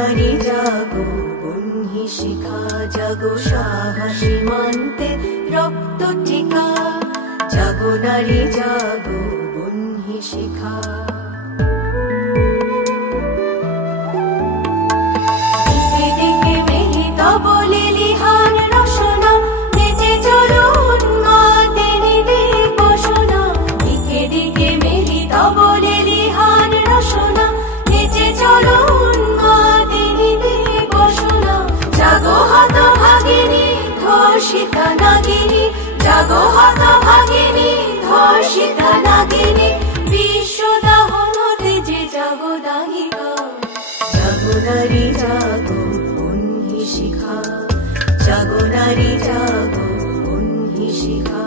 নারী জাগো, বহ্নি শিখা জাগো, সাহসী মানতে রক্ত টিকা। জাগো নারী জাগো, বহ্নি শিখা। দিকে দিকে মেলিত বলে লিহান রসনা, নেচে চলো উন্মাদিনী দিবসনা। দিকে দিকে মেলিত বলে লিহান রসনা, নেচে চলো উন্মাদিনী দিবসনা। জাগো হতভাগিনী ধর্ষিতা নাগিনী, জাগো হতভাগিনী ধর্ষিতা নাগিনী। বিশ্বদাহন তেজে জাগো দাহিকা। জাগো নারী জাগো, বহ্নি শিখা। জাগো নারী জাগো, বহ্নি শিখা।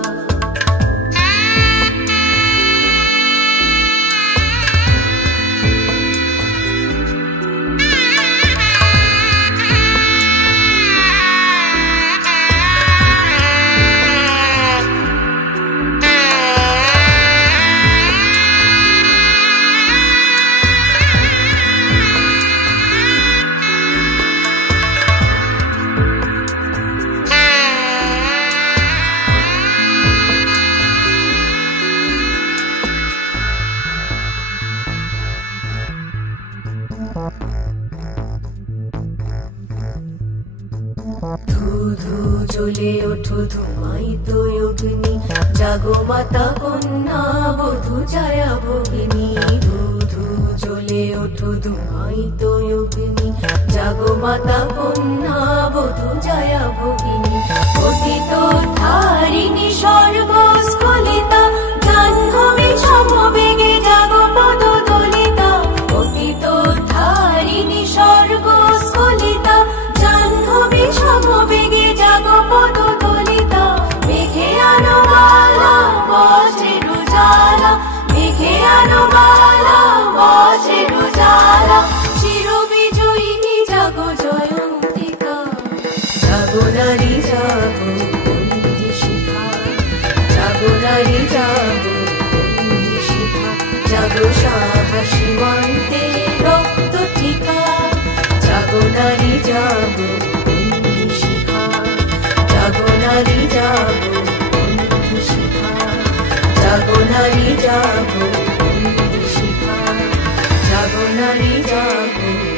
ধু ধু জ্বলে ওঠো ধুমায়িত অগ্নি, জাগো মাতা কন্যা বধূ ছায়া ভগিনী। ধু ধু জ্বলে ওঠো ধুমায়িত অগ্নি, জাগো মাতা কন্যা বধূ ছায়া ভগিনী। পতিত ধারিণী সর্বস্খলিতা, জাহ্নবী সমবেগে জাগো পদদলিতা। পতিত ধারিণী সর্বস্খলিতা, জাহ্নবী সমবেগে জাগো পদদলিতা। মেঘে আনো বালা বজ্রের জ্বালা, মেঘে আনো বালা বজ্রের জ্বালা। চিরবিজয়িনী জাগো জয়ন্তিকা। জাগো নারী জাগো, বহ্নি শিখা। জাগো নারী জাগো, বহ্নি শিখা। জাগো সাহসী মানতে রক্ত টিকা। জাগো নারী জাগো, বহ্নি শিখা। জাগো নারী জাগো, বহ্নি শিখা। জাগো নারী জাগো, বহ্নি শিখা। জাগো নারী জাগো।